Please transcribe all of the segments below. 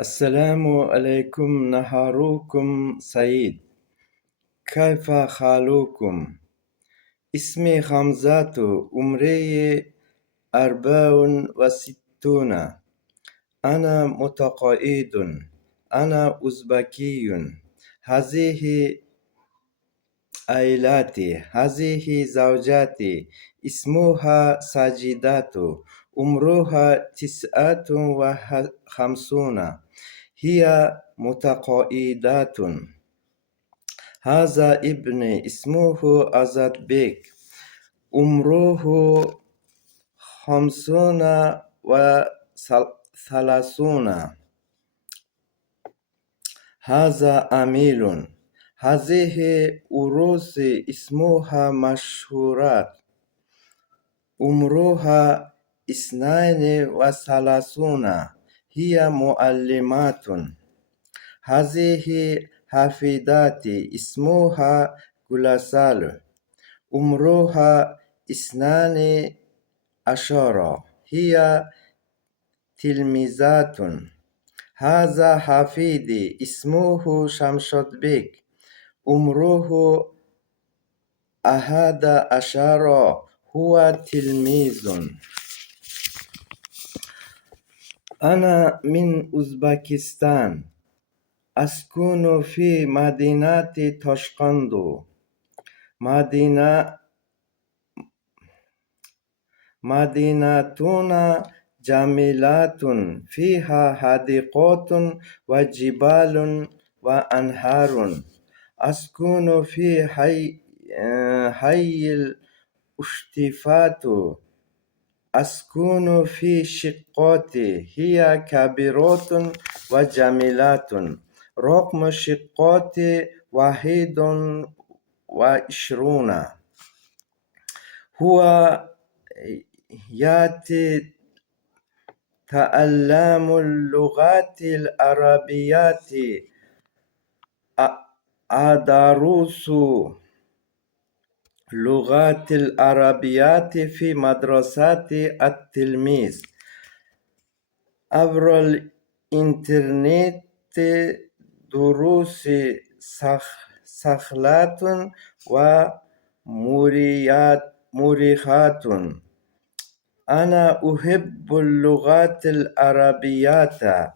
السلام عليكم، نهاركم سعيد. كيف حالكم؟ اسمي حمزة، عمري 64. أنا متقاعد. أنا أوزبكي. هذه عائلتي. هذه زوجتي. اسمها ساجدة. عمرها 59. هي متقاعدة. هذا ابني اسمه آزاد بيك. عمره 35. هذا أميل. هذه عروس اسمها مشهورات. عمرها 32. هي معلمات. هذه حفيدتي اسمها كلاسال. عمرها 12. هي تلميذات. هذا حفيدي اسمه شمشاد بيك. عمره 11. هو تلميذ. أنا من أوزبكستان. أسكن في مدينة تاشقند. مدينتنا جميلة، فيها حديقة وجبال وأنهار. أسكن في حي الاشتفات. أسكن في شقات هي كبيرة وجميلة. رقم شقات 21. هو يتعلم اللغات العربية. أدرس اللغات العربية في مدرسة التلميذ. عبر الإنترنت دروس سهلة ومريحة. أنا أحب اللغات العربية.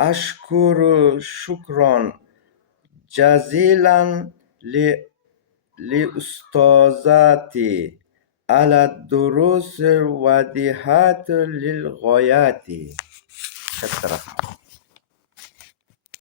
أشكر شكرا جزيلا لأستاذتي على الدروس الواضحة للغاية. شكرا.